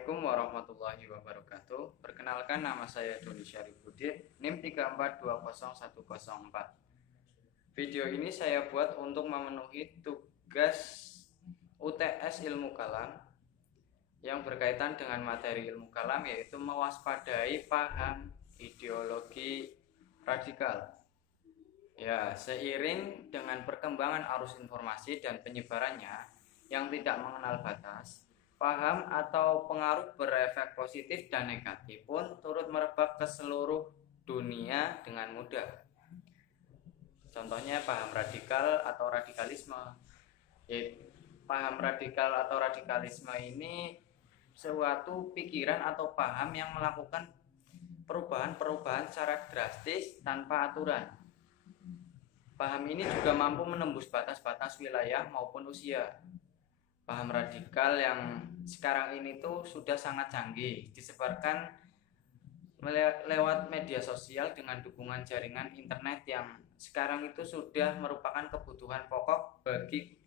Assalamualaikum warahmatullahi wabarakatuh. Perkenalkan, nama saya Doni Syarifuddin, NIM 34201004. Video ini saya buat untuk memenuhi tugas UTS Ilmu Kalam yang berkaitan dengan materi ilmu kalam, yaitu mewaspadai paham ideologi radikal. Ya, seiring dengan perkembangan arus informasi dan penyebarannya yang tidak mengenal batas, paham atau pengaruh berefek positif dan negatif pun turut merebak ke seluruh dunia dengan mudah. Contohnya paham radikal atau radikalisme. Paham radikal atau radikalisme ini suatu pikiran atau paham yang melakukan perubahan-perubahan secara drastis tanpa aturan. Paham ini juga mampu menembus batas-batas wilayah maupun usia. Paham radikal yang sekarang ini tuh sudah sangat canggih, disebarkan lewat media sosial dengan dukungan jaringan internet yang sekarang itu sudah merupakan kebutuhan pokok bagi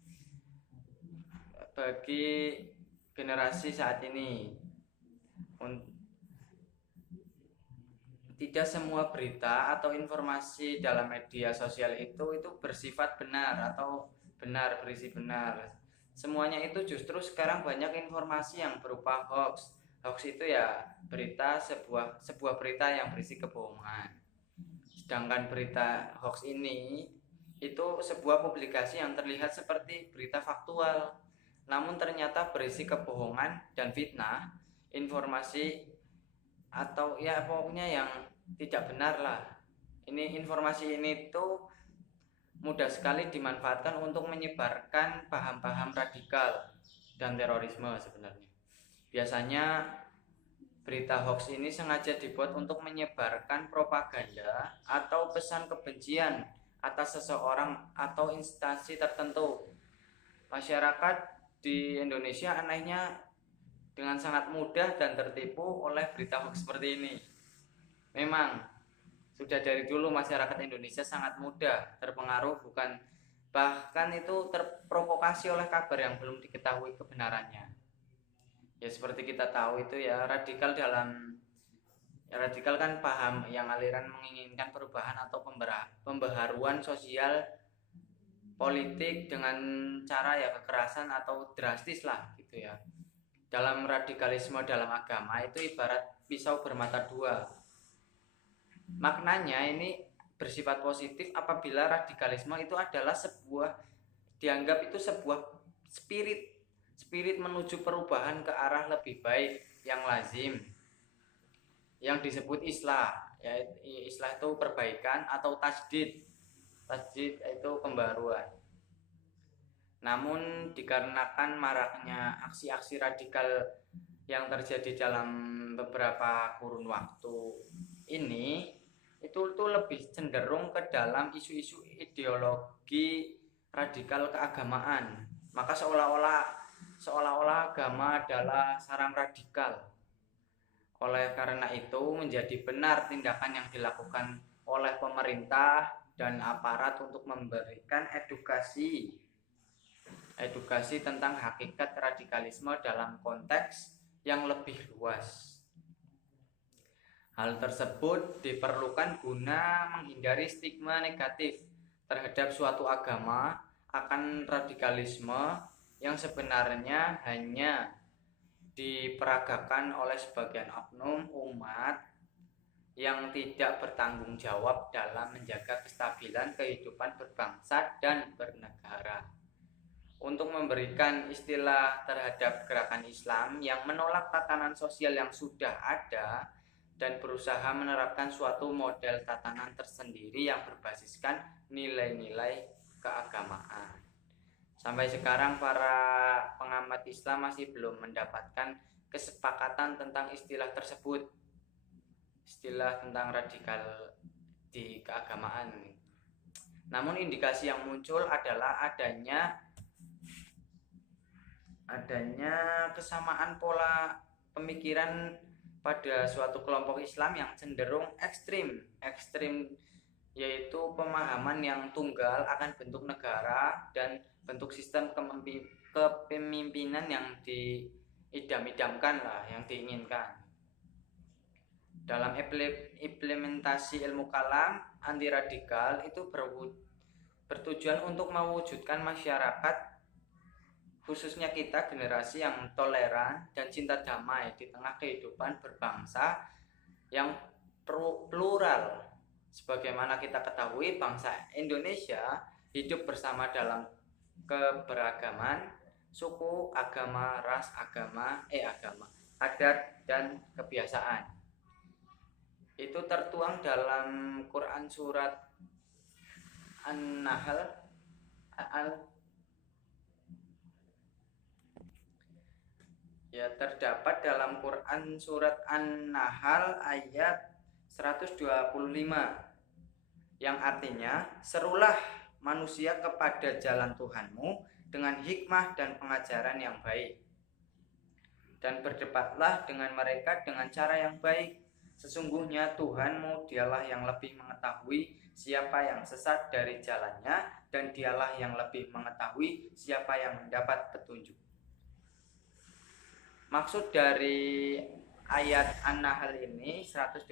generasi saat ini. Tidak semua berita atau informasi dalam media sosial itu bersifat benar atau berisi benar. Semuanya itu justru sekarang banyak informasi yang berupa hoax. Hoax itu ya sebuah berita yang berisi kebohongan. Sedangkan berita hoax ini itu sebuah publikasi yang terlihat seperti berita faktual, namun ternyata berisi kebohongan dan fitnah, informasi atau ya pokoknya yang tidak benar lah. Informasi ini tuh mudah sekali dimanfaatkan untuk menyebarkan paham-paham radikal dan terorisme sebenarnya. Biasanya berita hoax ini sengaja dibuat untuk menyebarkan propaganda atau pesan kebencian atas seseorang atau instansi tertentu. Masyarakat di Indonesia anehnya dengan sangat mudah dan tertipu oleh berita hoax seperti ini. Memang sudah dari dulu masyarakat Indonesia sangat mudah terpengaruh, bahkan itu terprovokasi oleh kabar yang belum diketahui kebenarannya. Ya seperti kita tahu itu ya, radikal kan paham yang aliran menginginkan perubahan atau pembaharuan sosial politik dengan cara ya kekerasan atau drastis lah gitu ya. Dalam radikalisme dalam agama itu ibarat pisau bermata dua. Maknanya ini bersifat positif apabila radikalisme itu adalah dianggap itu sebuah spirit menuju perubahan ke arah lebih baik yang lazim, yang disebut islah. Ya, islah itu perbaikan atau tajdid itu pembaruan. Namun dikarenakan maraknya aksi-aksi radikal yang terjadi dalam beberapa kurun waktu ini, itu lebih cenderung ke dalam isu-isu ideologi radikal keagamaan. Maka seolah-olah agama adalah sarang radikal. Oleh karena itu menjadi benar tindakan yang dilakukan oleh pemerintah dan aparat untuk memberikan edukasi tentang hakikat radikalisme dalam konteks yang lebih luas. Hal tersebut diperlukan guna menghindari stigma negatif terhadap suatu agama akan radikalisme yang sebenarnya hanya diperagakan oleh sebagian oknum umat yang tidak bertanggung jawab dalam menjaga kestabilan kehidupan berbangsa dan bernegara. Untuk memberikan istilah terhadap gerakan Islam yang menolak tatanan sosial yang sudah ada dan berusaha menerapkan suatu model tatanan tersendiri yang berbasiskan nilai-nilai keagamaan. Sampai sekarang para pengamat Islam masih belum mendapatkan kesepakatan tentang istilah tersebut, istilah tentang radikal di keagamaan. Namun indikasi yang muncul adalah adanya kesamaan pola pemikiran pada suatu kelompok Islam yang cenderung ekstrim, yaitu pemahaman yang tunggal akan bentuk negara dan bentuk sistem kepemimpinan yang idam-idamkan lah, yang diinginkan. Dalam implementasi ilmu kalam, anti radikal itu bertujuan untuk mewujudkan masyarakat, khususnya kita generasi yang toleran dan cinta damai di tengah kehidupan berbangsa yang plural. Sebagaimana kita ketahui, bangsa Indonesia hidup bersama dalam keberagaman suku, agama, ras, adat dan kebiasaan. Itu tertuang dalam Quran surat An-Nahl terdapat dalam Quran surat An-Nahl ayat 125 yang artinya, serulah manusia kepada jalan Tuhanmu dengan hikmah dan pengajaran yang baik, dan berdebatlah dengan mereka dengan cara yang baik. Sesungguhnya Tuhanmu dialah yang lebih mengetahui siapa yang sesat dari jalannya, dan dialah yang lebih mengetahui siapa yang mendapat petunjuk. Maksud dari ayat An-Nahl ini 125,